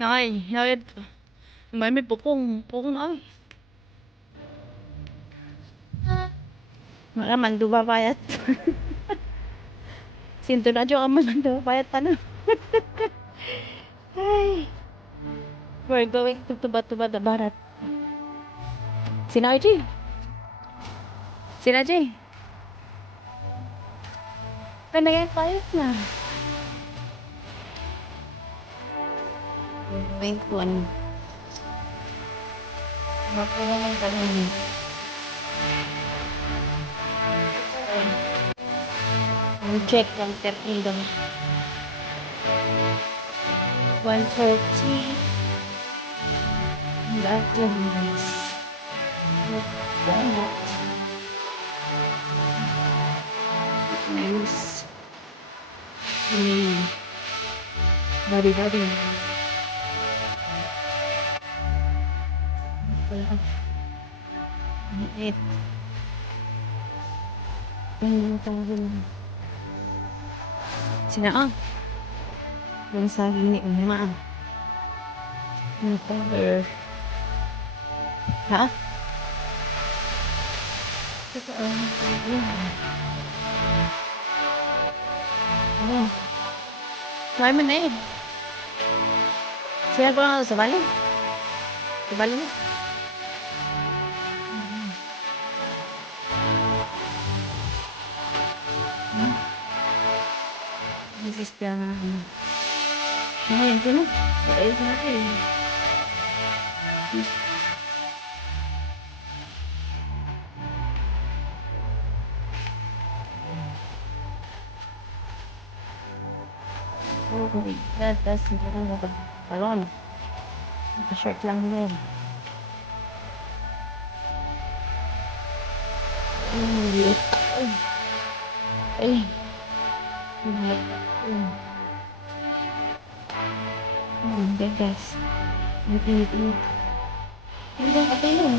Ay, ay, may pupong, pupong ay. Maraman duba payat. Sinto na jo aman duba payat ano. Ay. We're going to Tuba the Barat. Sina RJ? Sina RJ? Panagay payat na. Wait ko ano. Makuha ng tanong. Check ang tap indang 140. That is nice. Bari-bari. It. Sinaang. Yung sabi ni Uma. Cover. Ha? Totoo. Oh. Try mo na eh. Siya ko na sa bali. Sa bali mo. This is the... Ay, ito na. Ay, ito na eh. Oh my God, that's hindi na nakapalon. Naka-short lang din. Ay. Ay. Hindi guys. Hindi. Hindi ang kapay yun.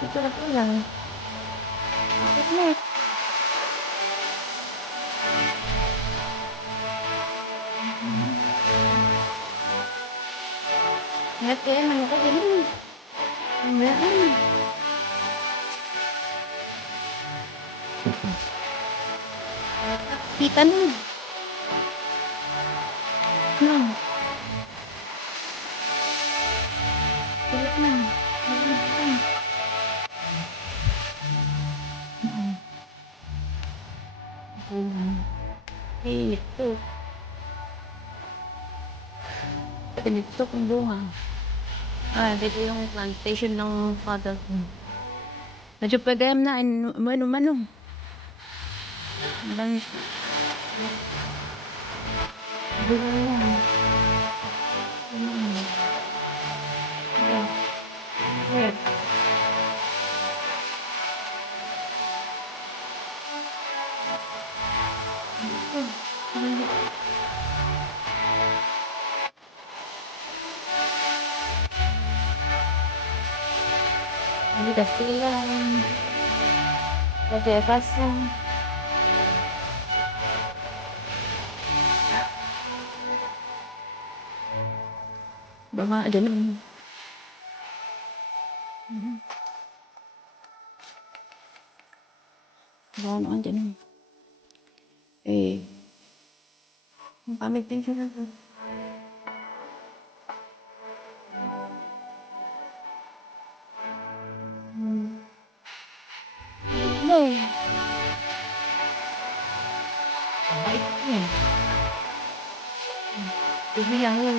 Ito na po lang. Ito na. Ingat kayo, mga ko din. Ayan. Kita na. No. Pilit na. Ito. Ito kung bunga. Ah, dito yung plantation ng father ko. Medyo pagayam na, mano-mano. Bang... Bunga. Wait. Ini kasih lang. Kasi pasang. Baka ada naman. Baka naman dyan naman. Eh. Ang pamig din siya na. No. Bait niya. Bibigyan ko.